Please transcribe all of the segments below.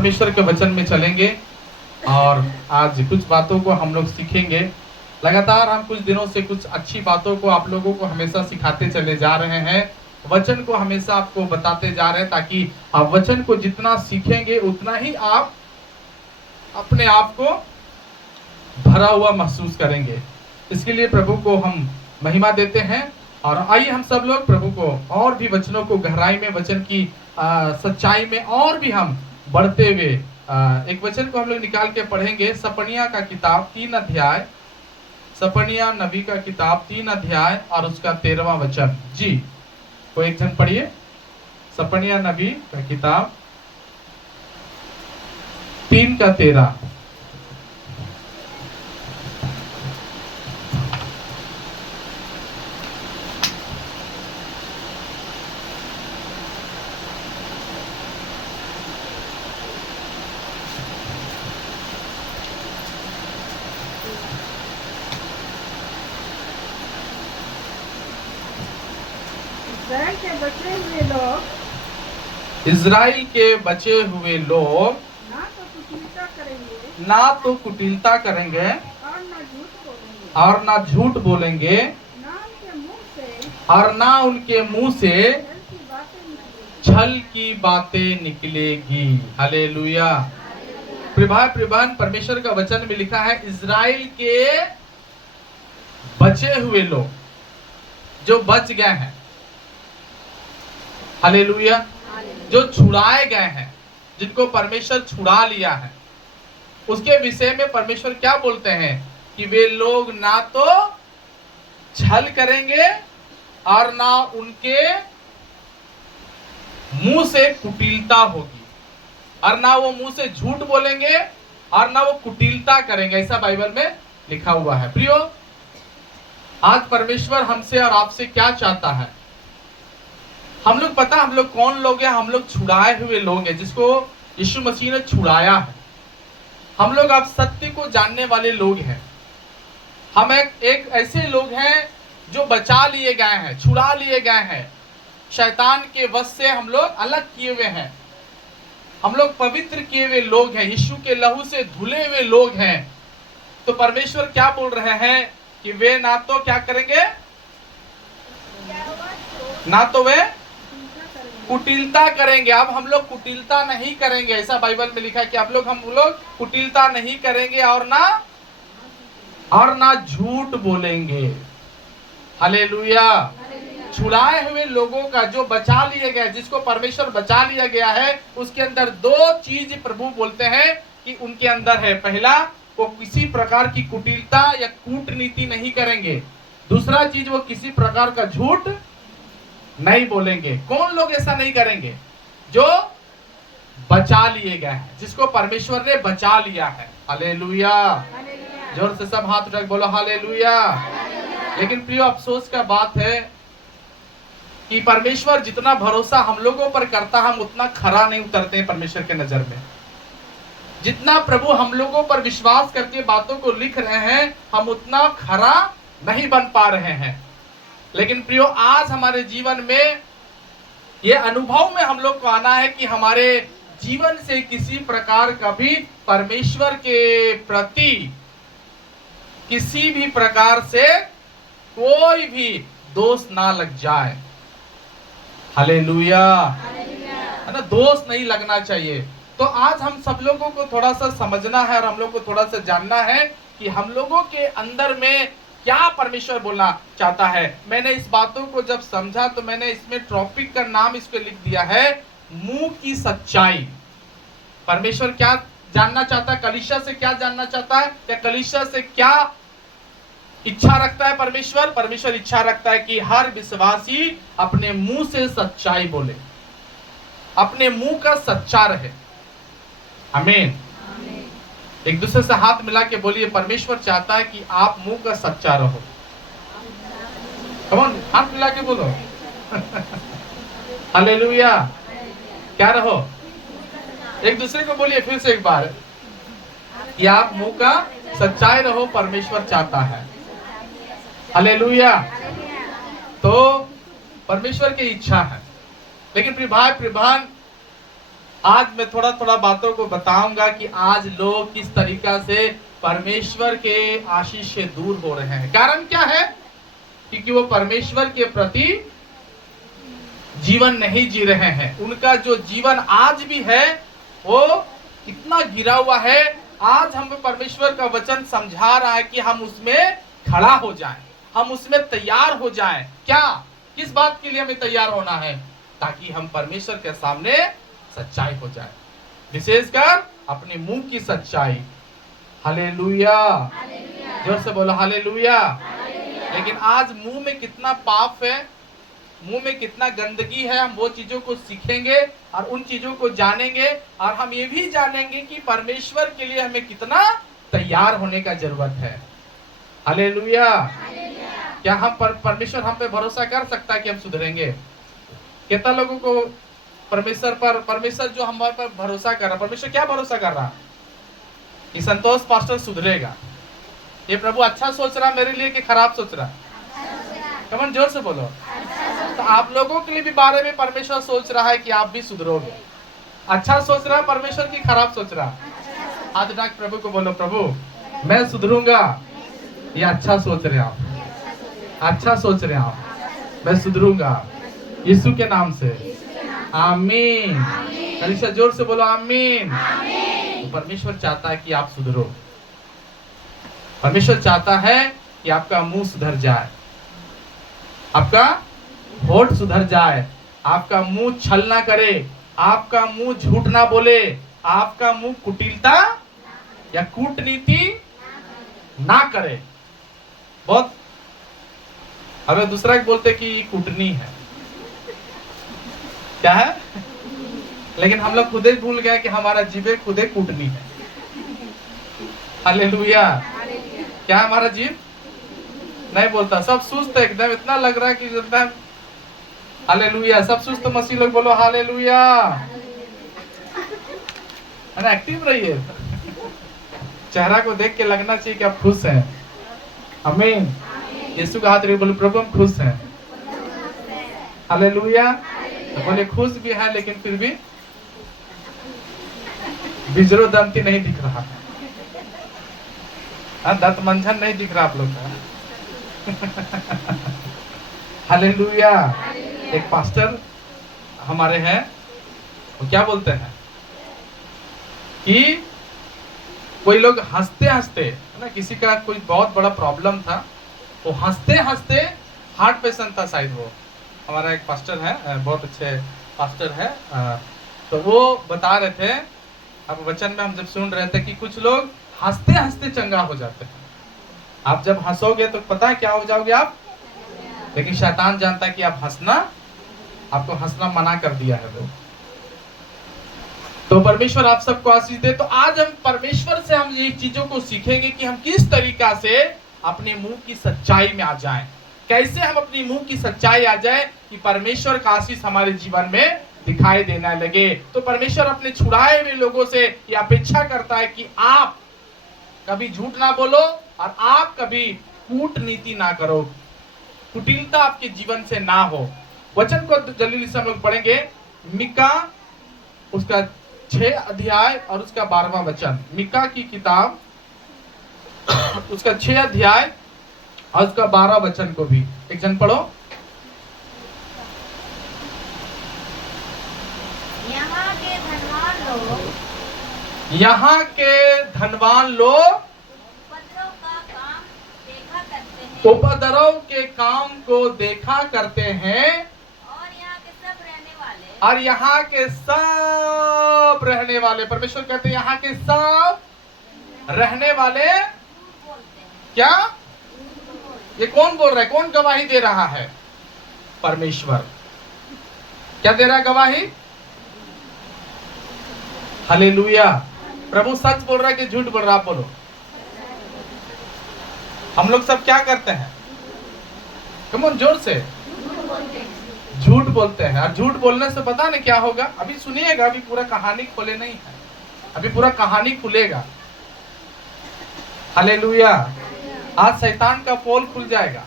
परमेश्वर के वचन में चलेंगे और आज कुछ बातों को हम लोग सीखेंगे। लगातार हम कुछ दिनों से कुछ अच्छी बातों को आप लोगों को हमेशा सिखाते चले जा रहे हैं, वचन को हमेशा आपको बताते जा रहे हैं, ताकि आप वचन को जितना सीखेंगे उतना ही आप अपने आप को भरा हुआ महसूस करेंगे। इसके लिए प्रभु को हम महिमा देते हैं। और आइए हम सब लोग प्रभु को और भी वचनों को गहराई में, वचन की सच्चाई में और भी हम बढ़ते हुए एक वचन को हम लोग निकाल के पढ़ेंगे। सपनिया का किताब 3 अध्याय, सपनिया नबी का किताब 3 अध्याय और उसका 13वां वचन। जी कोई एक जन पढ़िए। सपनिया नबी का किताब 3 का 13। इज़राइल के बचे हुए लोग ना तो कुटिलता करेंगे और ना झूठ बोलेंगे और ना उनके मुंह से छल की बातें निकलेगी। हालेलुया। प्रभान परमेश्वर का वचन में लिखा है, इज़राइल के बचे हुए लोग जो बच गए हैं, हालेलुया, जो छुड़ाए गए हैं, जिनको परमेश्वर छुड़ा लिया है, उसके विषय में परमेश्वर क्या बोलते हैं कि वे लोग ना तो छल करेंगे और ना उनके मुंह से कुटिलता होगी, और ना वो मुंह से झूठ बोलेंगे और ना वो कुटिलता करेंगे। ऐसा बाइबल में लिखा हुआ है। प्रियो, आज परमेश्वर हमसे और आपसे क्या चाहता है? हम लोग पता हम लोग कौन लोग हैं? हम लोग छुड़ाए हुए लोग हैं, जिसको यीशु मसीह ने छुड़ाया है। हम लोग अब सत्य को जानने वाले लोग हैं। हम एक ऐसे लोग हैं जो बचा लिए गए हैं, छुड़ा लिए गए हैं। शैतान के वश से हम लोग अलग किए हुए हैं। हम लोग पवित्र किए हुए लोग हैं, यीशु के लहू से धुले हुए लोग हैं। तो परमेश्वर क्या बोल रहे हैं कि वे ना तो क्या करेंगे, ना तो वे कुटिलता करेंगे। अब हम लोग कुटिलता नहीं करेंगे, ऐसा बाइबल में लिखा है कि हम लोग कुटिलता नहीं करेंगे और ना झूठ बोलेंगे। हालेलुया। छुड़ाए हुए लोगों का, जो बचा लिए गए, जिसको परमेश्वर बचा लिया गया है, उसके अंदर 2 चीज प्रभु बोलते हैं कि उनके अंदर है। पहला, वो किसी प्रकार की कुटिलता या कूटनीति नहीं करेंगे। दूसरा चीज, वो किसी प्रकार का झूठ नहीं बोलेंगे। कौन लोग ऐसा नहीं करेंगे? जो बचा लिए गए हैं, जिसको परमेश्वर ने बचा लिया है। हालेलुया। जोर से सब हाथ उठा के बोलो हालेलुया। लेकिन प्रियो, अफसोस का बात है कि परमेश्वर जितना भरोसा हम लोगों पर करता, हम उतना खरा नहीं उतरते हैं परमेश्वर के नजर में। जितना प्रभु हम लोगों पर विश्वास करके बातों को लिख रहे हैं, हम उतना खरा नहीं बन पा रहे हैं। लेकिन प्रियो, आज हमारे जीवन में ये अनुभव में हम लोग को आना है कि हमारे जीवन से किसी प्रकार का भी परमेश्वर के प्रति किसी भी प्रकार से कोई भी दोष ना लग जाए। हालेलुया, है ना? दोष नहीं लगना चाहिए। तो आज हम सब लोगों को थोड़ा सा समझना है और हम लोग को थोड़ा सा जानना है कि हम लोगों के अंदर में क्या परमेश्वर बोलना चाहता है। मैंने इस बातों को जब समझा तो मैंने इसमें टॉपिक का नाम इस पे लिख दिया है, मुंह की सच्चाई। परमेश्वर क्या जानना चाहता है? कलीसिया से क्या जानना चाहता है? या कलीसिया से क्या इच्छा रखता है परमेश्वर? परमेश्वर इच्छा रखता है कि हर विश्वासी अपने मुंह से सच्चाई बोले, अपने मुंह का सच्चा रहे। आमीन। एक दूसरे से हाथ मिला के बोलिए, परमेश्वर चाहता है कि आप मुंह का सच्चा रहो। कम ऑन, हाथ मिला के बोलो हालेलुया। क्या रहो? एक दूसरे को बोलिए फिर से एक बार कि आप मुंह का सच्चाई रहो, परमेश्वर चाहता है। हालेलुया। तो परमेश्वर की इच्छा है। लेकिन प्रिय भाई, आज मैं थोड़ा थोड़ा बातों को बताऊंगा कि आज लोग किस तरीका से परमेश्वर के आशीष से दूर हो रहे हैं। कारण क्या है? क्योंकि वो परमेश्वर के प्रति जीवन नहीं जी रहे हैं। उनका जो जीवन आज भी है वो कितना गिरा हुआ है। आज हमें परमेश्वर का वचन समझा रहा है कि हम उसमें खड़ा हो जाएं, हम उसमें तैयार हो जाएं। क्या, किस बात के लिए हमें तैयार होना है? ताकि हम परमेश्वर के सामने सच्चाई हो जाए, विशेषकर अपने मुंह की सच्चाई। हालेलुया, जोर से बोलो हालेलुया। लेकिन आज मुंह में कितना पाप है, मुंह में कितना गंदगी है, हम वो चीजों को सीखेंगे और उन चीजों को जानेंगे। और हम ये भी जानेंगे कि परमेश्वर के लिए हमें कितना तैयार होने का जरूरत है। हालेलुया। क्या हम परमेश्वर हम पे भरोसा कर सकता है कि हम सुधरेंगे? कितना लोगों को परमेश्वर जो हमारे पर भरोसा कर रहा, परमेश्वर क्या भरोसा कर रहा कि संतोष पास्टर सुधरेगा, ये प्रभु अच्छा सोच रहा मेरे लिए कि खराब सोच रहा? कमन जोर से बोलो। तो आप लोगों के लिए भी बारे में परमेश्वर सोच रहा है कि आप भी सुधरोगे। अच्छा सोच रहा परमेश्वर की खराब सोच रहा? हाथ उठा प्रभु को बोलो, प्रभु मैं सुधरूंगा, ये अच्छा सोच रहे आप, अच्छा सोच रहे आप, मैं सुधरूंगा यीशु के नाम से। आमीन। कलीसिया जोर से बोलो आमीन। तो परमेश्वर चाहता है कि आप सुधरो। परमेश्वर चाहता है कि आपका मुंह सुधर जाए, आपका होठ सुधर जाए, आपका मुंह छल ना करे, आपका मुंह झूठ ना बोले, आपका मुंह कुटिलता या कूटनीति ना करे। बहुत हमें दूसरा बोलते कि कूटनी है, क्या है? लेकिन हम लोग खुद ही भूल गए कि हमारा जीभ खुद ही कूटनी है। हालेलुया। क्या हमारा जीभ नहीं बोलता, सब सुस्त है एकदम, इतना लग रहा है कि एकदम हालेलुया, सब सुस्त। मसीह लोग बोलो हालेलुया। एक्टिव रहिए, चेहरा को देख के लगना चाहिए कि आप खुश हैं। आमीन। यीशु का हाथ रखिए, बोले प्रभु हम खुश हैं। हालेलुया। तो बोले खुश भी है लेकिन फिर भी बिजरो दंती नहीं दिख रहा, दंत मंजन नहीं दिख रहा आप लोग का। हालेलुया। एक पास्टर हमारे हैं, वो क्या बोलते हैं कि कोई लोग हंसते हंसते है ना, किसी का कोई बहुत बड़ा प्रॉब्लम था, वो हंसते हंसते, हार्ट पेशेंट था शायद वो, हमारा एक पास्टर है, बहुत अच्छे पास्टर है, तो वो बता रहे थे, अब वचन में हम जब सुन रहे थे कि कुछ लोग हंसते हंसते चंगा हो जाते हैं। आप जब हंसोगे तो पता है क्या हो जाओगे आप, लेकिन शैतान जानता है कि आप हंसना, आपको हंसना मना कर दिया है वो। तो परमेश्वर आप सबको आशीष दे। तो आज हम परमेश्वर से हम ये चीजों को सीखेंगे कि हम किस तरीका से अपने मुंह की सच्चाई में आ जाएं, कैसे हम अपनी मुंह की सच्चाई आ जाए कि परमेश्वर का आशीष हमारे जीवन में दिखाई देने लगे। तो परमेश्वर अपने छुड़ाए हुए लोगों से ये अपेक्षा करता है कि आप कभी झूठ ना बोलो और आप कभी कूटनीति ना करो, कुटिलता आपके जीवन से ना हो। वचन को जल्दी से हम लोग पढ़ेंगे, मिका उसका 6 अध्याय और उसका 12वां वचन। मिका की किताब उसका 6 अध्याय और उसका 12 वचन को भी एक जन पढ़ो। यहाँ के धनवान लोग उपद्रव के काम को देखा करते हैं और यहाँ के सब रहने वाले, परमेश्वर कहते हैं यहाँ के सब रहने वाले क्या? ये कौन बोल रहा है, कौन गवाही दे रहा है? परमेश्वर। क्या दे रहा है गवाही? हालेलुया। प्रभु सच बोल रहा है कि झूठ बोल रहा? आप बोलो। हम लोग सब क्या करते हैं? कमोन जोर से। झूठ बोलते हैं। और झूठ बोलने से पता नहीं क्या होगा, अभी सुनिएगा, अभी पूरा कहानी खोले नहीं है, अभी पूरा कहानी खुलेगा। हालेलुया। आज शैतान का पोल खुल जाएगा।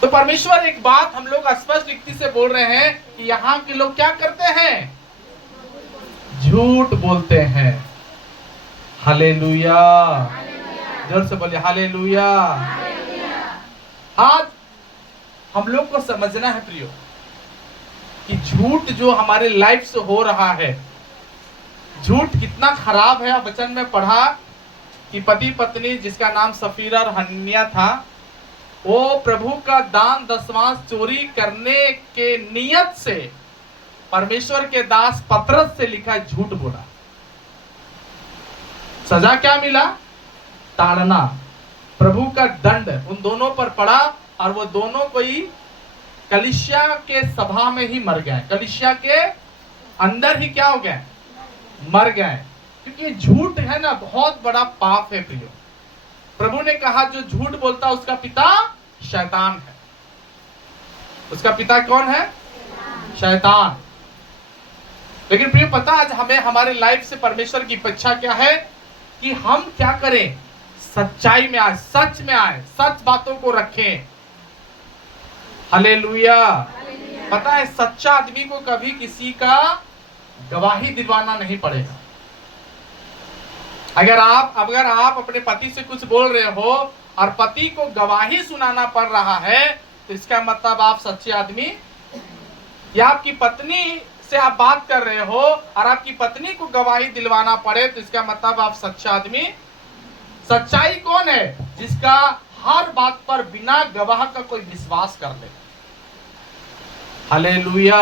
तो परमेश्वर एक बात हम लोग स्पष्ट रीति से बोल रहे हैं कि यहाँ के लोग क्या करते हैं? झूठ बोलते हैं। हालेलुया, जोर से बोलिए हालेलुया। आज हम लोग को समझना है प्रियो कि झूठ जो हमारे लाइफ से हो रहा है, झूठ कितना खराब है। वचन में पढ़ा कि पति पत्नी जिसका नाम सफीरा और हन्निया था, वो प्रभु का दान दशमांश चोरी करने के नियत से परमेश्वर के दास पतरस से लिखा झूठ बोला। सजा क्या मिला? ताड़ना, प्रभु का दंड उन दोनों पर पड़ा और वो दोनों कोई कलीसिया के सभा में ही मर गए, कलीसिया के अंदर ही क्या हो गए? मर गए। क्योंकि झूठ है ना, बहुत बड़ा पाप है प्रियो। प्रभु ने कहा जो झूठ बोलता उसका पिता शैतान है। उसका पिता कौन है? शैतान। लेकिन प्रियो पता आज हमें हमारे लाइफ से परमेश्वर की इच्छा क्या है कि हम क्या करें? सच्चाई में आए, सच में आए, सच बातों को रखें। हालेलुया। पता है सच्चा आदमी को कभी किसी का गवाही दिलवाना नहीं पड़ेगा। अगर आप अपने पति से कुछ बोल रहे हो और पति को गवाही सुनाना पड़ रहा है, तो इसका मतलब आप सच्चे आदमी। या आपकी पत्नी से आप बात कर रहे हो और आपकी पत्नी को गवाही दिलवाना पड़े, तो इसका मतलब आप सच्चा आदमी। सच्चाई कौन है? जिसका हर बात पर बिना गवाह का कोई विश्वास कर ले। हालेलुया।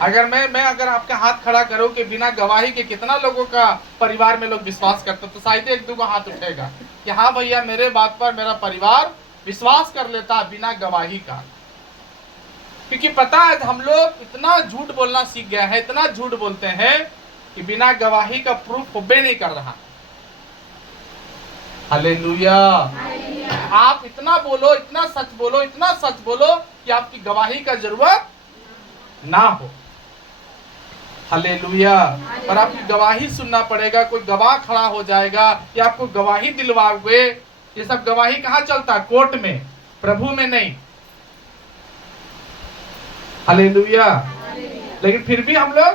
अगर आपका हाथ खड़ा करो कि बिना गवाही के कितना लोगों का परिवार में लोग विश्वास करते, तो शायद एक दो हाथ उठेगा कि हाँ भैया मेरे बात पर मेरा परिवार विश्वास कर लेता है बिना गवाही का। क्योंकि पता है हम लोग इतना झूठ बोलना सीख गए हैं, इतना झूठ बोलते हैं कि बिना गवाही का प्रूफ होबे नहीं कर रहा। हालेलुया। आप इतना बोलो, इतना सच बोलो, इतना सच बोलो कि आपकी गवाही का जरूरत ना हो। हालेलुया। पर आपकी गवाही सुनना पड़ेगा, कोई गवाह खड़ा हो जाएगा या आपको गवाही दिलवाओगे। ये सब गवाही कहाँ चलता है? कोर्ट में, प्रभु में नहीं। हालेलुया। लेकिन फिर भी हम लोग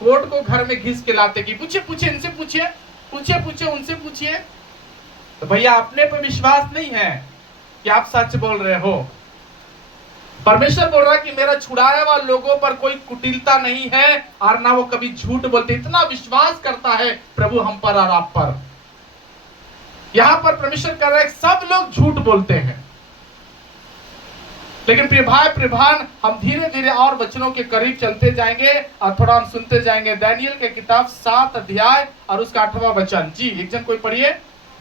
कोर्ट को घर में घिस के लाते कि पूछिए इनसे पूछिए उनसे पूछिए। तो भैया अपने पे विश्वास नहीं है कि आप सच बोल रहे हो। परमेश्वर बोल रहा है कि मेरा छुड़ाया हुआ लोगों पर कोई कुटिलता नहीं है और ना वो कभी झूठ बोलते। इतना विश्वास करता है प्रभु हम पर और आप पर। यहां पर परमेश्वर कह रहा है सब लोग झूठ बोलते हैं। लेकिन प्रिय भाई प्रिय बहन, हम धीरे धीरे और वचनों के करीब चलते जाएंगे और थोड़ा हम सुनते जाएंगे। दानियेल के किताब 7 अध्याय और उसका 8वां वचन। जी एक जन कोई पढ़िए।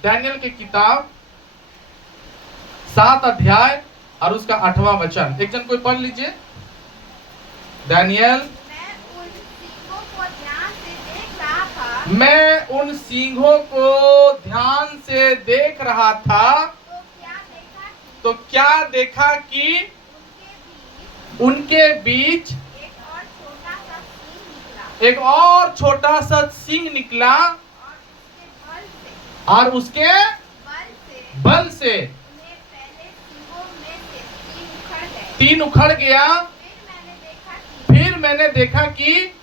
दानियेल के किताब 7 अध्याय और उसका 8वां वचन। एक जन कोई पढ़ लीजिए। दानियेल। मैं उन सिंहों को ध्यान से देख रहा था, तो क्या देखा कि उनके बीच एक और छोटा सा सिंह निकला और उसके बल से 3 उखड़ गया। फिर मैंने देखा कि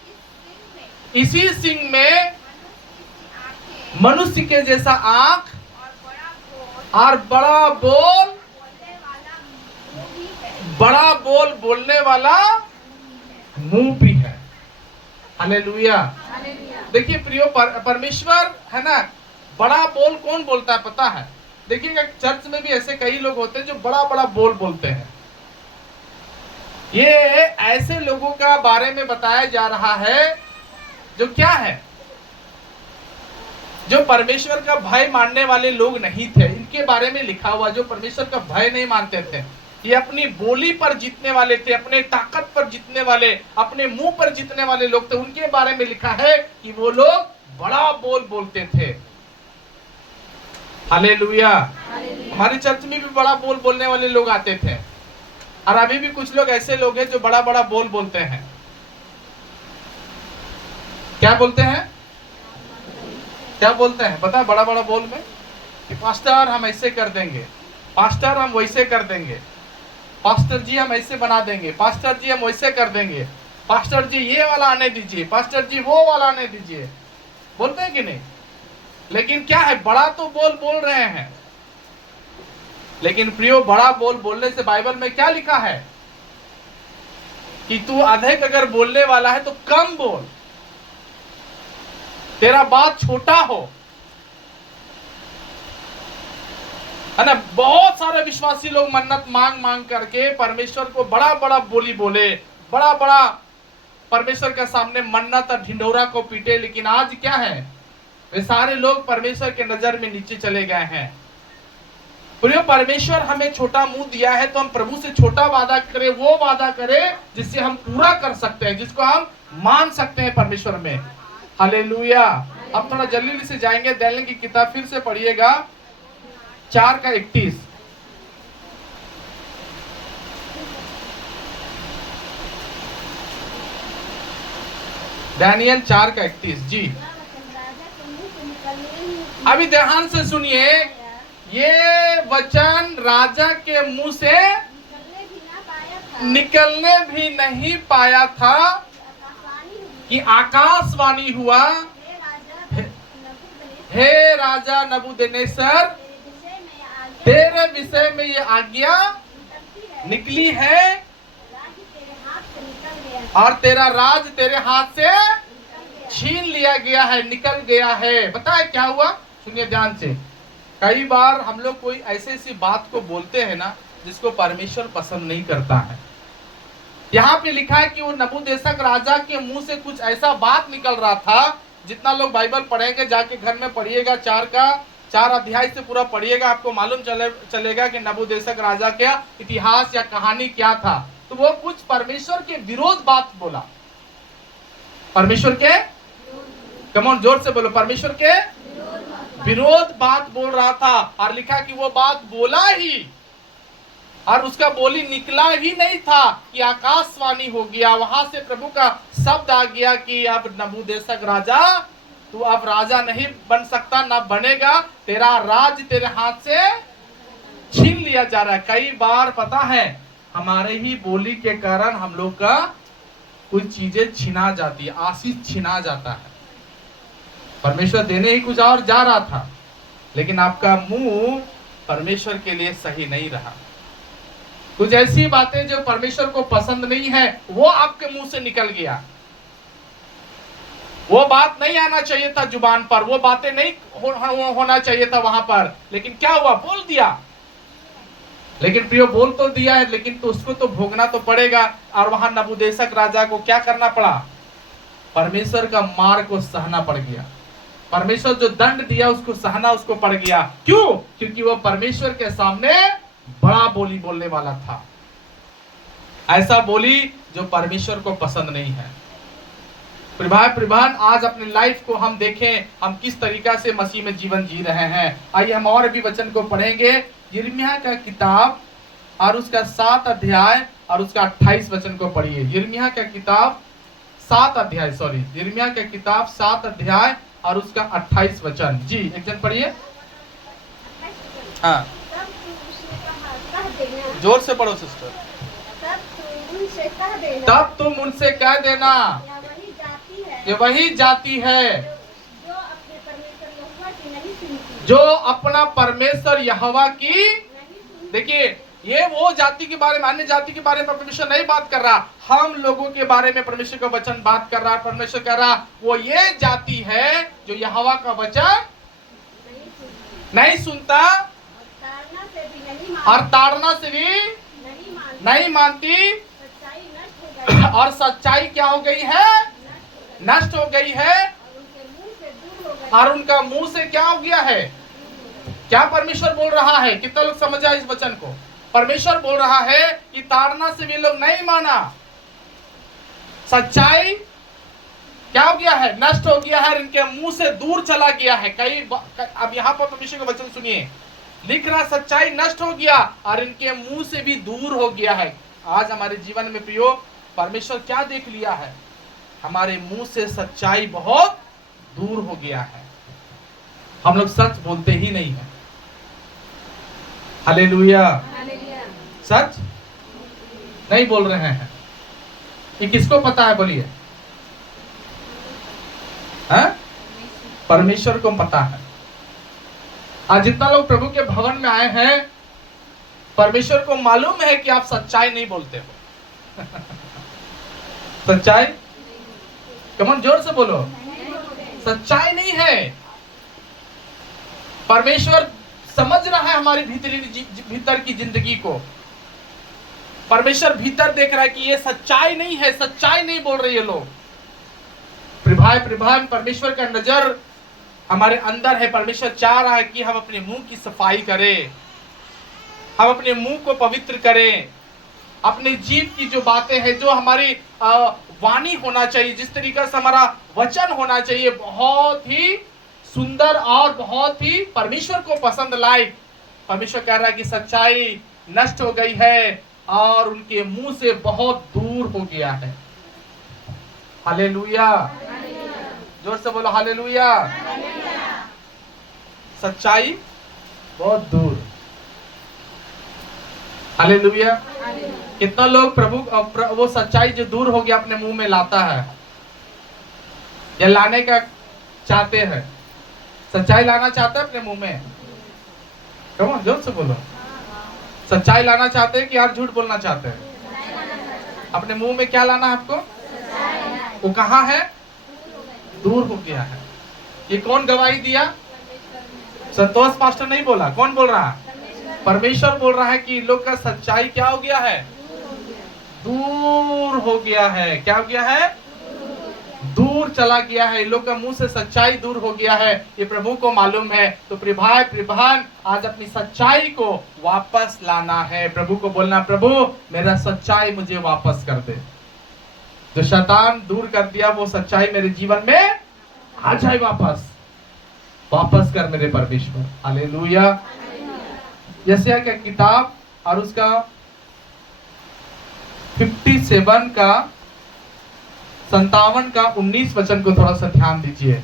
इसी सिंह में मनुष्य के जैसा आंख और बड़ा बोल बोलने वाला मुंह भी है। हालेलुया। देखिए प्रियो, परमेश्वर है ना, बड़ा बोल कौन बोलता है पता है? देखिए चर्च में भी ऐसे कई लोग होते हैं जो बड़ा बड़ा बोल बोलते हैं। ये ऐसे लोगों का बारे में बताया जा रहा है जो क्या है, जो परमेश्वर का भय मानने वाले लोग नहीं थे। इनके बारे में लिखा हुआ जो परमेश्वर का भय नहीं मानते थे, ये अपनी बोली पर जीतने वाले थे, अपने ताकत पर जीतने वाले, अपने मुंह पर जीतने वाले लोग थे। उनके बारे में लिखा है कि वो लोग बड़ा बोल बोलते थे। हालेलुया। हमारी चर्च में भी बड़ा बोल बोलने वाले लोग आते थे और अभी भी कुछ लोग ऐसे लोग हैं जो बड़ा बड़ा बोल बोलते हैं। क्या बोलते हैं? क्या बोलते हैं पता है? बड़ा बड़ा बोल में कि पास्टर हम ऐसे कर देंगे, पास्टर हम वैसे कर देंगे, पास्टर जी हम ऐसे बना देंगे, पास्टर जी हम वैसे कर देंगे। पास्टर जी ये वाला आने दीजिए, पास्टर जी वो वाला आने दीजिए, बोलते हैं कि नहीं? लेकिन क्या है, बड़ा तो बोल रहे हैं, लेकिन प्रियो बड़ा बोलने से बाइबल में क्या लिखा है कि तू अधिक अगर बोलने वाला है तो कम बोल, तेरा बात छोटा हो, है ना। बहुत सारे विश्वासी लोग मन्नत मांग करके परमेश्वर को बड़ा बड़ा बोली बोले, बड़ा बड़ा परमेश्वर के सामने मन्नत और ढिंढोरा को पीटे, लेकिन आज क्या है, वे सारे लोग परमेश्वर के नजर में नीचे चले गए हैं। प्रियो, परमेश्वर हमें छोटा मुंह दिया है तो हम प्रभु से छोटा वादा करें, वो वादा करें जिससे हम पूरा कर सकते हैं, जिसको हम मान सकते हैं परमेश्वर में। हालेलुया। अब थोड़ा जल्दी से जाएंगे, दानियेल की किताब फिर से पढ़िएगा 4:31। दानियेल 4:31 जी। अभी ध्यान से सुनिए, ये वचन राजा के मुंह से निकलने भी नहीं पाया था कि आकाशवाणी हुआ, हे राजा नबूकदनेस्सर, तेरे विषय में ये आज्ञा निकली है और तेरा राज तेरे हाथ से छीन लिया गया है, निकल गया है। बताए क्या हुआ? सुनिए ध्यान से। कई बार हम लोग कोई ऐसी बात को बोलते हैं ना जिसको परमेश्वर पसंद नहीं करता है। यहाँ पे लिखा है कि वो नबूकदनेस्सर राजा के मुंह से कुछ ऐसा बात निकल रहा था। जितना लोग बाइबल पढ़ेंगे, जाके घर में पढ़िएगा, 4 अध्याय से पूरा पढ़िएगा, आपको मालूम चलेगा कि नबूकदनेस्सर राजा का इतिहास या कहानी क्या था। तो वो कुछ परमेश्वर के विरोध बात बोला, परमेश्वर के, कमॉन जोर से बोलो, परमेश्वर के विरोध बात बोल रहा था। और लिखा कि वो बात बोला ही, और उसका बोली निकला ही नहीं था कि आकाशवाणी हो गया। वहां से प्रभु का शब्द आ गया कि अब नबूकदनेस्सर राजा, तू अब राजा नहीं बन सकता, ना बनेगा, तेरा राज तेरे हाथ से छीन लिया जा रहा है। कई बार पता है हमारे ही बोली के कारण हम लोग का कुछ चीजें छिना जाती है, आशीष छिना जाता है। परमेश्वर देने ही कुछ और जा रहा था, लेकिन आपका मुंह परमेश्वर के लिए सही नहीं रहा। कुछ ऐसी बातें जो परमेश्वर को पसंद नहीं है वो आपके मुंह से निकल गया। वो बात नहीं आना चाहिए था जुबान पर, वो बातें नहीं होना चाहिए था वहां पर, लेकिन क्या हुआ, बोल दिया। लेकिन प्रियो, बोल तो दिया है, लेकिन तो उसको तो भोगना तो पड़ेगा। और वहां नबूकदनेस्सर राजा को क्या करना पड़ा? परमेश्वर का मार को सहना पड़ गया। परमेश्वर जो दंड दिया उसको सहना उसको पड़ गया। क्यों? क्योंकि वो परमेश्वर के सामने बड़ा बोली बोलने वाला था, ऐसा बोली जो परमेश्वर को पसंद नहीं है। प्रिभान आज अपनी लाइफ को हम देखें, हम किस तरीका से मसीह में जीवन जी रहे हैं। आइए हम और भी वचन को पढ़ेंगे। यिर्मयाह का किताब और उसका 7 अध्याय और उसका 28 वचन को पढ़िए। यिर्मयाह का किताब 7 अध्याय, यिर्मयाह का किताब 7 अध्याय और उसका 28 वचन। जी एक जन पढ़िए। हाँ जोर से पढ़ो सिस्टर। तब तुम उनसे कह देना ये वही जाति है जो अपना परमेश्वर यहोवा की, देखिए ये वो जाति के बारे में, अन्य जाति के बारे में परमेश्वर नहीं बात कर रहा, हम लोगों के बारे में परमेश्वर का वचन बात कर रहा है। परमेश्वर कह रहा वो ये जाति है जो यहोवा का वचन नहीं सुनता और ताड़ना से भी नहीं मानती, और सच्चाई क्या हो गई है? नष्ट हो गई है, और उनका मुंह से क्या हो गया है? क्या परमेश्वर बोल रहा है? कितना लोग समझा इस वचन को? परमेश्वर बोल रहा है कि ताड़ना से भी लोग नहीं माना, सच्चाई क्या हो गया है? नष्ट हो गया है, इनके मुंह से दूर चला गया है। अब यहाँ पर परमेश्वर का वचन सुनिए, लिख रहा सच्चाई नष्ट हो गया और इनके मुंह से भी दूर हो गया है। आज हमारे जीवन में प्रियो, परमेश्वर क्या देख लिया है? हमारे मुंह से सच्चाई बहुत दूर हो गया है, हम लोग सच बोलते ही नहीं है। हालेलुया। सच नहीं बोल रहे हैं। ये किसको पता है बोलिए? हैं? परमेश्वर को पता है। आज जितना लोग प्रभु के भवन में आए हैं, परमेश्वर को मालूम है कि आप सच्चाई नहीं बोलते हो। सच्चाई, कमन जोर से बोलो, सच्चाई नहीं है। परमेश्वर समझ रहा है हमारी भीतर की जिंदगी को। परमेश्वर भीतर देख रहा है कि ये सच्चाई नहीं है, सच्चाई नहीं बोल रहे ये लोग। प्रभाव परमेश्वर का नजर हमारे अंदर है। परमेश्वर चाह रहा है कि हम अपने मुंह की सफाई करें, हम अपने मुंह को पवित्र करें, अपने जीव की जो बातें हैं, जो हमारी वाणी होना चाहिए, जिस तरीके से हमारा वचन होना चाहिए, बहुत ही सुंदर और बहुत ही परमेश्वर को पसंद लायक। परमेश्वर कह रहा है कि सच्चाई नष्ट हो गई है और उनके मुंह से बहुत दूर हो गया है। हालेलुया, जोर से बोलो हालेलुया। सच्चाई बहुत दूर। हालेलुया। कितना लोग प्रभु वो सच्चाई जो दूर हो गया अपने मुंह में लाता है या लाने का चाहते हैं? सच्चाई लाना चाहते हैं अपने मुंह में? कौन जोर से बोलो। सच्चाई लाना चाहते हैं कि यार झूठ बोलना चाहते हैं? अपने मुंह में क्या लाना है आपको? वो कहाँ है? दूर हो गया है। ये कौन गवाही दिया? संतोष पास्टर नहीं बोला, कौन बोल रहा है? परमेश्वर बोल रहा है कि लोग का सच्चाई क्या हो गया है? दूर हो गया है। क्या हो गया है? दूर चला गया है। लोग का मुंह से सच्चाई दूर हो गया है, ये प्रभु को मालूम है। तो प्रभान आज अपनी सच्चाई को वापस लाना है। प्रभु को बोलना, प्रभु मेरा सच्चाई मुझे वापस कर दे। जो शैतान दूर कर दिया वो सच्चाई मेरे जीवन में आ जाए वापस। वापस कर मेरे परमेश्वर। हालेलुया। यशायाह का किताब और उसका 57 का 57 का 19 वचन को थोड़ा सा ध्यान दीजिए।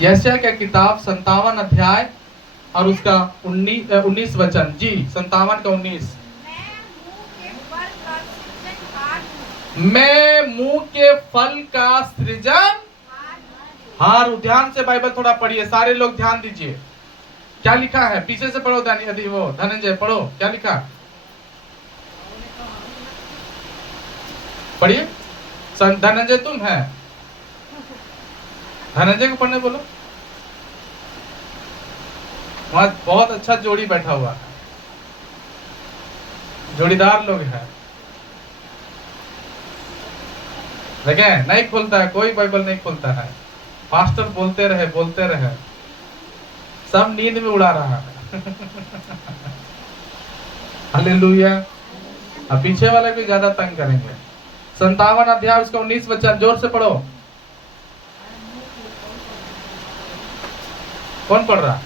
यशायाह का किताब 57 अध्याय और उसका 19 वचन। जी 57 का 19। मैं मुंह के फल का सृजन हार। ध्यान से बाइबल थोड़ा पढ़िए, सारे लोग ध्यान दीजिए। क्या लिखा है? पीछे से पढ़ो, वो धनंजय पढ़ो, क्या लिखा? पढ़िए। धनंजय तुम है, धनंजय को पढ़ने बोलो। वहां बहुत अच्छा जोड़ी बैठा हुआ है, जोड़ीदार लोग हैं। देखें, नहीं खोलता है कोई, बाइबल नहीं खोलता है। पास्टर बोलते रहे, सब नींद में उड़ा रहा है। हालेलुया। अब पीछे वाले को ज्यादा तंग करेंगे। 57 अध्याय उसका 19 वचन, जोर से पढ़ो। कौन पढ़ रहा?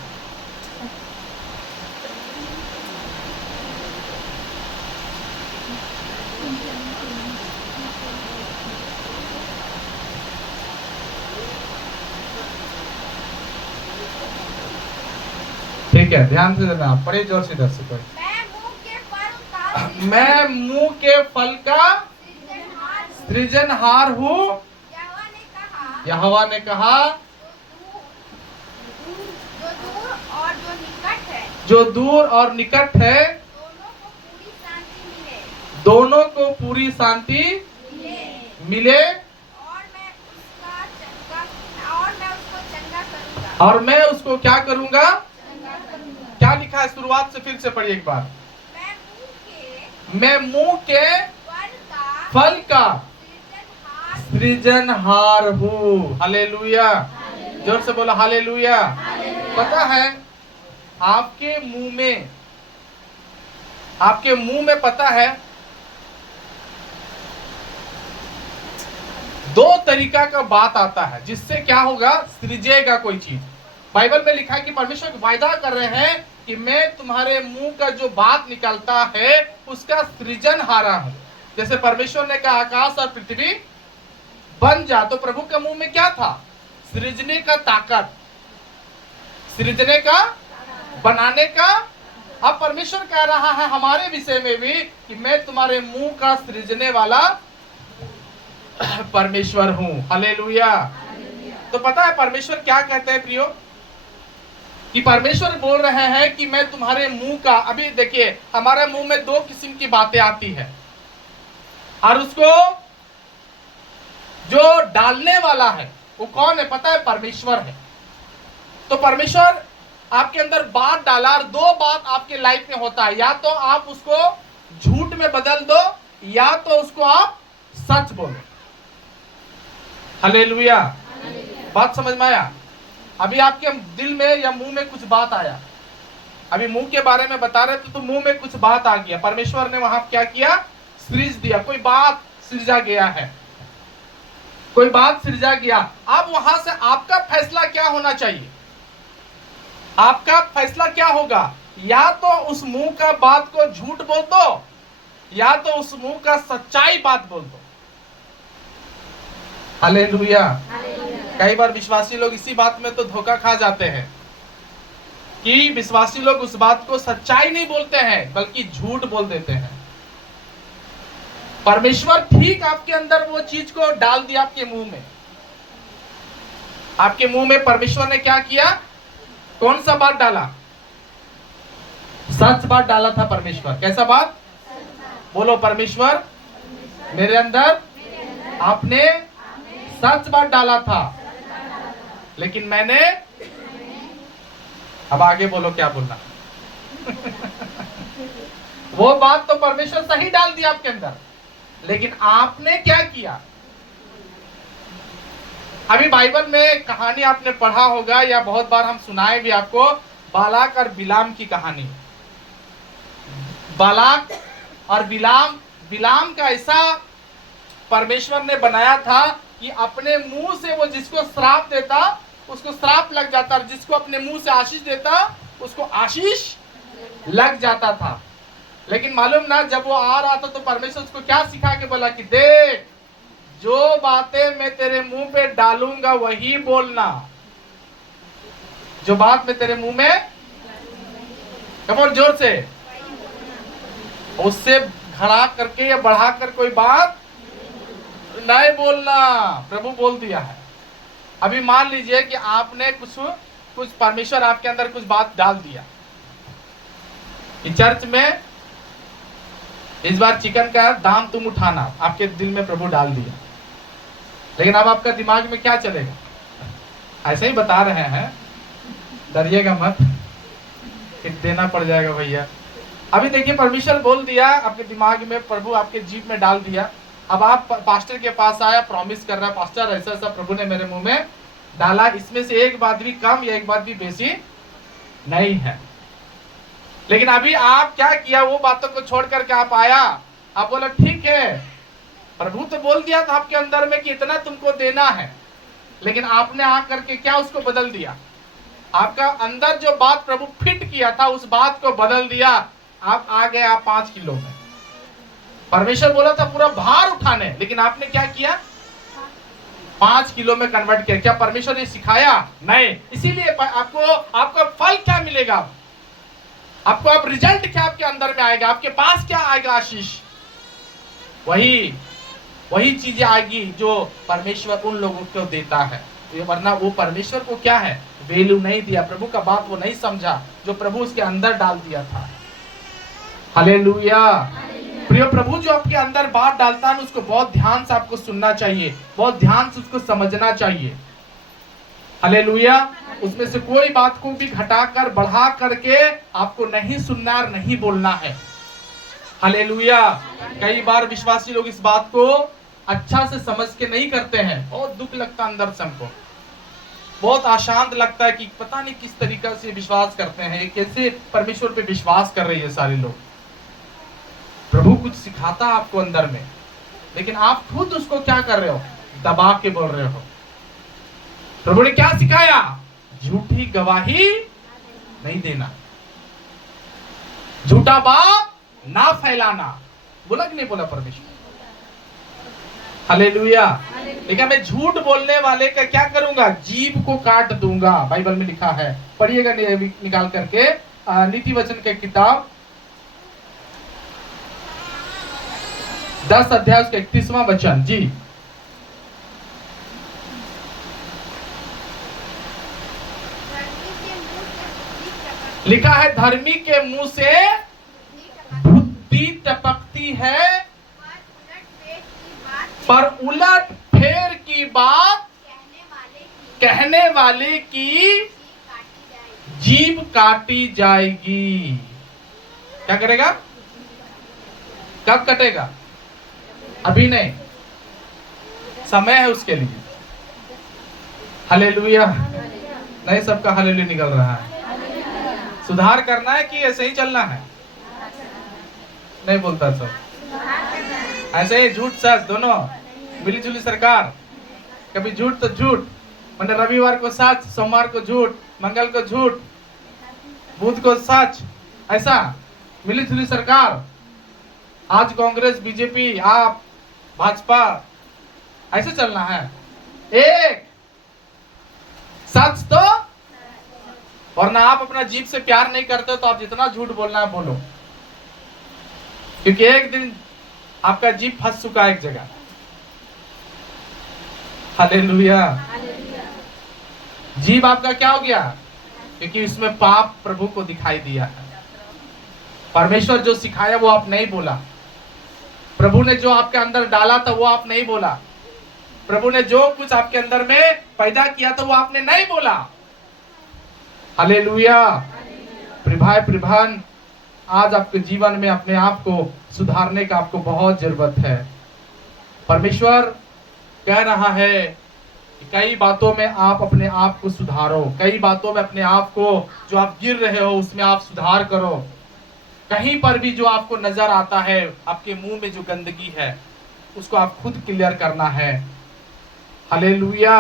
ठीक है, ध्यान से देना, पढ़िए जोर से दर्शक। मैं मुंह के फल का सृजनहार हूँ, यहोवा ने कहा। जो दूर और निकट है दोनों को पूरी शांति मिले और मैं उसको क्या करूंगा? क्या लिखा है? शुरुआत से फिर से पढ़िए एक बार। मैं मुंह के फल का सृजनहार हूँ। हालेलुया। जोर से बोलो हालेलुया। पता है आपके मुंह में पता है दो तरीका का बात आता है जिससे क्या होगा? सृजेगा कोई चीज। बाइबल में लिखा है कि परमेश्वर वायदा कर रहे हैं कि मैं तुम्हारे मुंह का जो बात निकलता है उसका सृजनहारा हूं। जैसे परमेश्वर ने कहा आकाश और पृथ्वी बन जा, तो प्रभु के मुंह में क्या था? सृजने का ताकत, सृजने का, बनाने का अब परमेश्वर कह रहा है हमारे विषय में भी कि मैं तुम्हारे मुंह का सृजने वाला परमेश्वर हूं। हालेलुया। तो पता है परमेश्वर क्या कहते हैं प्रियो, कि परमेश्वर बोल रहे हैं कि मैं तुम्हारे मुंह का, अभी देखिए हमारे मुंह में दो किस्म की बातें आती है और उसको जो डालने वाला है वो कौन है पता है, परमेश्वर है। तो परमेश्वर आपके अंदर बात डाला और दो बात आपके लाइफ में होता है, या तो आप उसको झूठ में बदल दो या तो उसको आप सच बोलो। हालेलुया। बात समझ में आया? अभी आपके दिल में या मुंह में कुछ बात आया, अभी मुंह के बारे में बता रहे थे तो मुंह में कुछ बात आ गया, परमेश्वर ने वहां क्या किया, सृज दिया, कोई बात सृजा गया है, कोई बात सृजा गया। अब वहां से आपका फैसला क्या होना चाहिए? आपका फैसला क्या होगा? या तो उस मुंह का बात को झूठ बोल दो या तो उस मुंह का सच्चाई बात बोल दो। हालेलुया। कई बार विश्वासी लोग इसी बात में तो धोखा खा जाते हैं कि विश्वासी लोग उस बात को सच्चाई नहीं बोलते हैं बल्कि झूठ बोल देते हैं। परमेश्वर ठीक आपके अंदर वो चीज को डाल दिया आपके मुंह में। आपके मुंह में परमेश्वर ने क्या किया? कौन सा बात डाला? सच बात डाला था परमेश्वर। कैसा बात? बोलो परमेश्वर मेरे अंदर आपने सच बात डाला था, लेकिन मैंने, अब आगे बोलो क्या बोलना वो बात तो परमेश्वर सही डाल दिया आपके अंदर, लेकिन आपने क्या किया? अभी बाइबल में कहानी आपने पढ़ा होगा या बहुत बार हम सुनाए भी आपको, बालाक और बिलाम की कहानी। बालाक और बिलाम का ऐसा परमेश्वर ने बनाया था कि अपने मुंह से वो जिसको श्राप देता उसको श्राप लग जाता, और जिसको अपने मुंह से आशीष देता उसको आशीष लग जाता था। लेकिन मालूम ना, जब वो आ रहा था तो परमेश्वर उसको क्या सिखा के बोला कि देख, जो बातें मैं तेरे मुंह पे डालूंगा वही बोलना। जो बात मैं तेरे मुंह में, कमोन जोर से, उससे घड़ा करके या बढ़ा कर कोई बात नहीं बोलना, प्रभु बोल दिया है। अभी मान लीजिए कि आपने कुछ परमेश्वर आपके अंदर कुछ बात डाल दिया कि चर्च में इस बार चिकन का दाम तुम उठाना, आपके दिल में प्रभु डाल दिया, लेकिन अब आपका दिमाग में क्या चलेगा? ऐसे ही बता रहे हैं, डरिएगा मत कि देना पड़ जाएगा भैया। अभी देखिए परमेश्वर बोल दिया आपके दिमाग में, प्रभु आपके जीभ में डाल दिया। अब आप पास्टर के पास आया, प्रॉमिस कर रहा है, पास्टर ऐसा ऐसा प्रभु ने मेरे मुंह में डाला, इसमें से एक बात भी कम या एक बात भी बेसी नहीं है। लेकिन अभी आप क्या किया? वो बातों को छोड़ करके आप आया, आप बोला ठीक है, प्रभु तो बोल दिया था आपके अंदर में कि इतना तुमको देना है, लेकिन आपने आकर के क्या उसको बदल दिया? आपका अंदर जो बात प्रभु फिट किया था उस बात को बदल दिया। आप आ गए आप 5 किलो में। परमेश्वर बोला था पूरा भार उठाने, लेकिन आपने क्या किया? 5 किलो में कन्वर्ट किया। क्या परमेश्वर ने सिखाया? नहीं। इसीलिए आपको आपका फल क्या मिलेगा? आपको अब रिजल्ट क्या आपके अंदर में आएगा? आपके पास क्या आएगा? आशीष। वही चीजें आएगी जो परमेश्वर उन लोगों को देता है। वरना वो परमेश्वर को क्या है, वैल्यू नहीं दिया, प्रभु का बात वो नहीं समझा जो प्रभु उसके अंदर डाल दिया था। हालेलुया। प्रिय, प्रभु जो आपके अंदर बात डालता है उसको बहुत ध्यान से आपको सुनना चाहिए, बहुत ध्यान से उसको समझना चाहिए। हालेलुया। उसमें से कोई बात को भी घटाकर बढ़ा करके आपको नहीं सुनना और नहीं बोलना है। हालेलुया। कई बार विश्वासी लोग इस बात को अच्छा से समझ के नहीं करते हैं, बहुत दुख लगता है अंदर से, हमको बहुत अशांत लगता है कि पता नहीं किस तरीका से विश्वास करते हैं, कैसे परमेश्वर पे विश्वास कर रही है सारे लोग। प्रभु कुछ सिखाता है आपको अंदर में, लेकिन आप खुद उसको क्या कर रहे हो? दबा के बोल रहे हो। प्रभु ने क्या सिखाया? झूठी गवाही नहीं देना, झूठा बात ना फैलाना। बोला कि नहीं बोला परमेश्वर? हालेलुया। लेकिन मैं झूठ बोलने वाले का क्या करूंगा? जीभ को काट दूंगा। बाइबल में लिखा है, पढ़िएगा निकाल करके, नीति वचन की किताब 10 अध्याय उसका 31वां वचन। जी लिखा है, धर्मी के मुंह से बुद्धि टपकती है, पर उलट फेर की बात कहने वाले की जीभ काटी जाएगी। क्या करेगा? कब कटेगा? अभी नहीं, समय है उसके लिए। हालेलुया। नहीं सबका हालेलुया निकल रहा है। सुधार करना है कि ऐसे ही चलना है? नहीं बोलता सब ऐसे ही, झूठ सच दोनों मिलीजुली सरकार। कभी झूठ तो झूठ, मैंने रविवार को सच, सोमवार को झूठ, मंगल को झूठ, बुध को सच, ऐसा मिलीजुली सरकार। आज कांग्रेस, बीजेपी, आप, भाजपा, ऐसे चलना है। एक सच तो, वरना आप अपना जीभ से प्यार नहीं करते तो आप जितना झूठ बोलना है बोलो, क्योंकि एक दिन आपका जीभ फंस चुका है एक जगह। हालेलुया। जीभ आपका क्या हो गया? क्योंकि उसमें पाप प्रभु को दिखाई दिया है। परमेश्वर जो सिखाया वो आप नहीं बोला, प्रभु ने जो आपके अंदर डाला था वो आप नहीं बोला, प्रभु ने जो कुछ आपके अंदर में पैदा किया था वो आपने नहीं बोला। हालेलुया। प्रभान आज आपके जीवन में अपने आप को सुधारने का आपको बहुत जरूरत है। परमेश्वर कह रहा है कि कई बातों में आप अपने आप को सुधारो, कई बातों में अपने आप को, जो आप गिर रहे हो उसमें आप सुधार करो। कहीं पर भी जो आपको नजर आता है, आपके मुंह में जो गंदगी है उसको आप खुद क्लियर करना है। हालेलुया।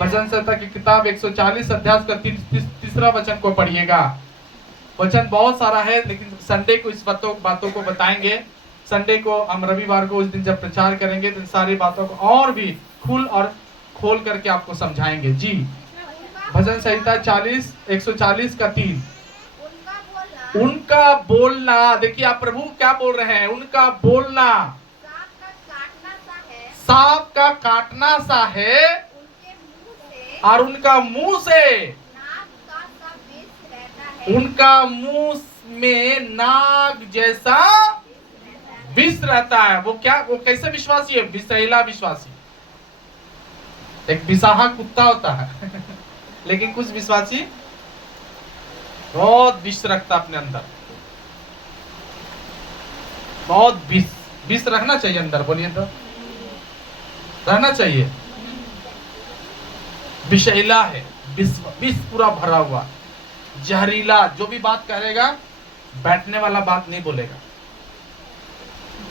भजन संहिता की किताब 140 अध्याय का 3रा वचन को पढ़िएगा। वचन बहुत सारा है, लेकिन संडे को इस बातों को बताएंगे। संडे को हम रविवार को उस दिन जब प्रचार करेंगे तो इन सारी बातों को और भी खोल करके आपको समझाएंगे। जी भजन संहिता 140 का 3। उनका बोलना, देखिए आप प्रभु क्या बोल रहे हैं, उनका बोलना सांप का काटना सा है, और उनका मुंह से, उनका मुंह में नाग जैसा विष रहता है। वो क्या, वो कैसे विश्वासी है? विषैला विश्वासी। एक विषाहा कुत्ता होता है लेकिन कुछ विश्वासी बहुत विष रखता अपने अंदर, बहुत विष रखना चाहिए अंदर। बोलिए तो, रहना चाहिए। विषैला है, विष पूरा भरा हुआ, जहरीला। जो भी बात करेगा बैठने वाला बात नहीं बोलेगा,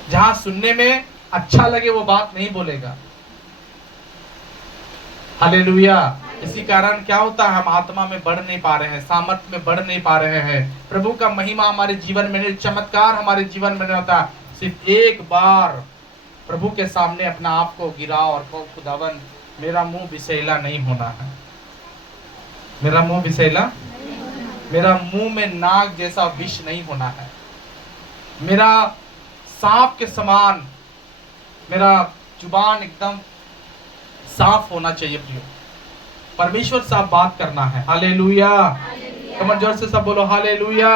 जहां सुनने में अच्छा लगे वो बात नहीं बोलेगा। हालेलुया। इसी कारण क्या होता है, हम आत्मा में बढ़ नहीं पा रहे हैं, सामर्थ्य में बढ़ नहीं पा रहे हैं। प्रभु का महिमा हमारे जीवन में, चमत्कार हमारे जीवन में नहीं होता। सिर्फ एक बार प्रभु के सामने अपना आप को गिराओ और कहो, खुदावन मेरा मुंह विषैला नहीं होना है, मेरा मुंह विषैला, मेरा मुंह में नाग जैसा विष नहीं होना है, मेरा सांप के समान मेरा जुबान एकदम साफ होना चाहिए। प्रियो, परमेश्वर से आप बात करना है। हालेलुया। कमर जोर से सब बोलो हालेलुया।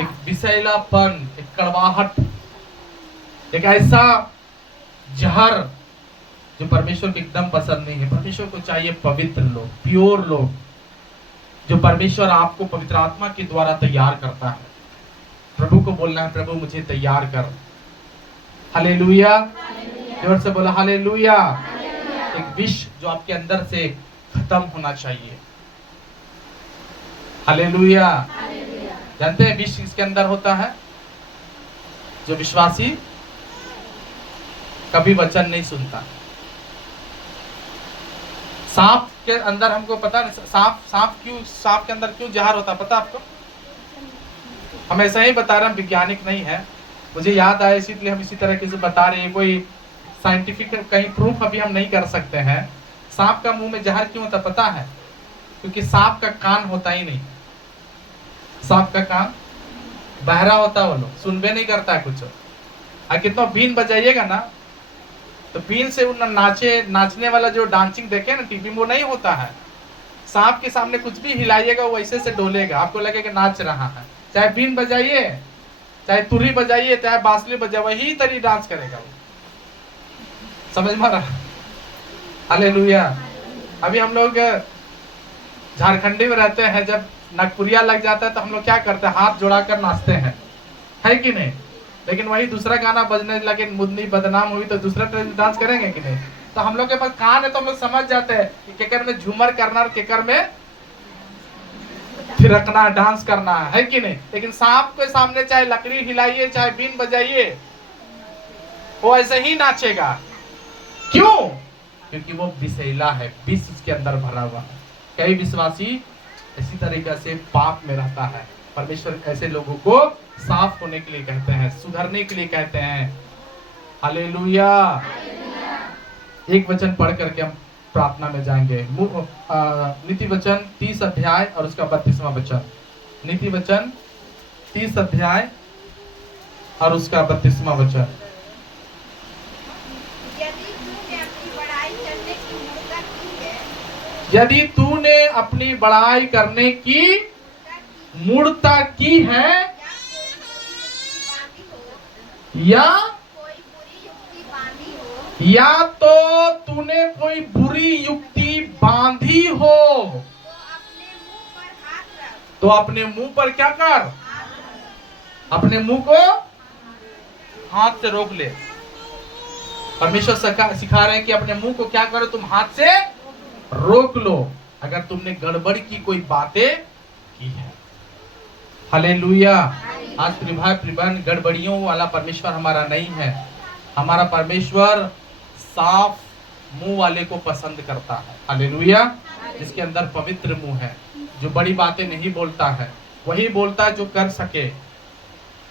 एक विषैलापन, एक कड़वाहट, एक ऐसा जहर जो परमेश्वर को एकदम पसंद नहीं है। परमेश्वर को चाहिए पवित्र लोग, प्योर लोग, जो परमेश्वर आपको पवित्र आत्मा के द्वारा तैयार करता है। प्रभु को बोलना है, प्रभु मुझे तैयार कर। हालेलुया। जोर से बोला हालेलुया। एक विष जो आपके अंदर से खत्म होना चाहिए। हालेलुया। जानते हैं विष किसके अंदर होता है? जो विश्वासी कभी वचन नहीं सुनता। सांप के अंदर, हमको पता नहीं सांप के अंदर क्यों जहर होता, पता आपको? हम ऐसा ही बता रहे हैं, वैज्ञानिक नहीं है। मुझे याद आया इसलिए हम इसी तरह से बता रहे हैं। कोई साइंटिफिक कहीं प्रूफ अभी हम नहीं कर सकते हैं। सांप का मुंह में जहर क्यों होता पता है? क्योंकि सांप का कान होता ही नहीं। सांप का काम बहरा होता है, वो लोग सुनबे नहीं करता है कुछ। और कितना बीन बजाइएगा ना तो बीन से उन नाचने वाला जो डांसिंग देखे ना टीवी में, वो नहीं होता है। सांप के सामने कुछ भी हिलाइएगा वो वैसे से डोलेगा, आपको लगेगा नाच रहा है। चाहे बीन बजाइए, चाहे तुरी बजाइए, चाहे बांसुरी बजाइए, वही तरी डांस करेगा वो। समझ में रहा? हालेलुया। अभी हम लोग झारखंडी में रहते हैं, जब नगपुरिया लग जाता है तो हम लोग क्या करते हैं, हाथ जोड़ाकर नाचते हैं, है कि नहीं? लेकिन वही दूसरा गाना बजने लगे, मुन्नी बदनाम हुई, तो दूसरा डांस करेंगे कि नहीं? तो हम लोग के पास कान है तो हम लोग समझ जाते हैं कि केकर में झूमर करना और केकर में थिरकना, डांस करना है कि नहीं? लेकिन सांप के सामने चाहे लकड़ी हिलाइए, चाहे बीन बजाइए, वो ऐसे ही नाचेगा। क्यों? क्योंकि वो विषैला है, विष उसके अंदर भरा हुआ है। कई विश्वासी इसी तरीके से पाप में रहता है। परमेश्वर ऐसे लोगों को साफ होने के लिए कहते हैं, सुधरने के लिए कहते हैं। हालेलुया। एक वचन पढ़ करके हम प्रार्थना में जाएंगे। नीति वचन 30 अध्याय और उसका 32वां वचन। नीति वचन 30 अध्याय और उसका 32वां वचन। यदि तूने अपनी बड़ाई करने की मूर्ता की है या तो तूने कोई बुरी युक्ति बांधी हो, तो अपने मुंह पर क्या कर, अपने मुंह को हाथ से रोक ले। परमेश्वर सिखा रहे हैं कि अपने मुंह को क्या करो, तुम हाथ से रोक लो अगर तुमने गड़बड़ की कोई बातें की है। हालेलुया। आज प्रिभान गड़बड़ियों वाला परमेश्वर हमारा नहीं है। हमारा परमेश्वर साफ मुंह वाले को पसंद करता है। हालेलुया। जिसके अंदर पवित्र मुंह है, जो बड़ी बातें नहीं बोलता है, वही बोलता है जो कर सके।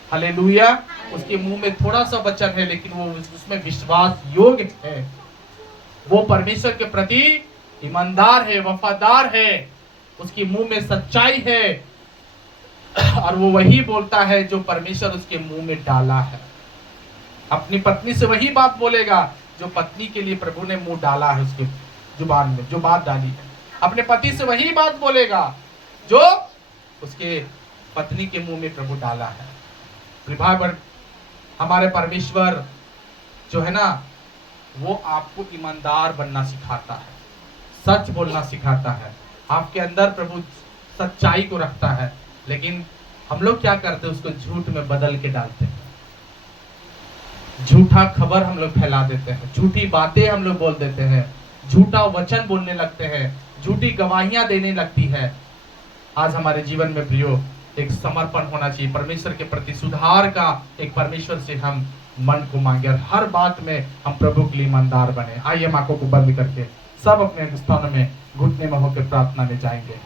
हालेलुया। उसके मुंह में थोड़ा सा वचन है लेकिन वो उसमें विश्वास योग्य है। वो परमेश्वर के प्रति ईमानदार है, वफादार है, उसके मुंह में सच्चाई है और वो वही बोलता है जो परमेश्वर उसके मुंह में डाला है। अपनी पत्नी से वही बात बोलेगा जो पत्नी के लिए प्रभु ने मुंह डाला है, उसके जुबान में जो बात डाली है। अपने पति से वही बात बोलेगा जो उसके पत्नी के मुंह में प्रभु डाला है। प्रिभावर हमारे परमेश्वर जो है ना, वो आपको ईमानदार बनना सिखाता है, सच बोलना सिखाता है। आपके अंदर प्रभु सच्चाई को रखता है, लेकिन हम लोग क्या करते हैं, उसको झूठ में बदल के डालते हैं। झूठा खबर हम लोग फैला देते हैं, झूठी बातें हम लोग बोल देते हैं, झूठा वचन बोलने लगते हैं, झूठी गवाहियां देने लगती है। आज हमारे जीवन में प्रियो एक समर्पण होना चाहिए परमेश्वर के प्रति, सुधार का एक परमेश्वर से हम मन को मांगे और हर बात में हम प्रभु के लिए ईमानदार बने। आइए हम आंखों को बंद करके सब अपने स्थानों में घुटने में होकर प्रार्थना में जाएंगे।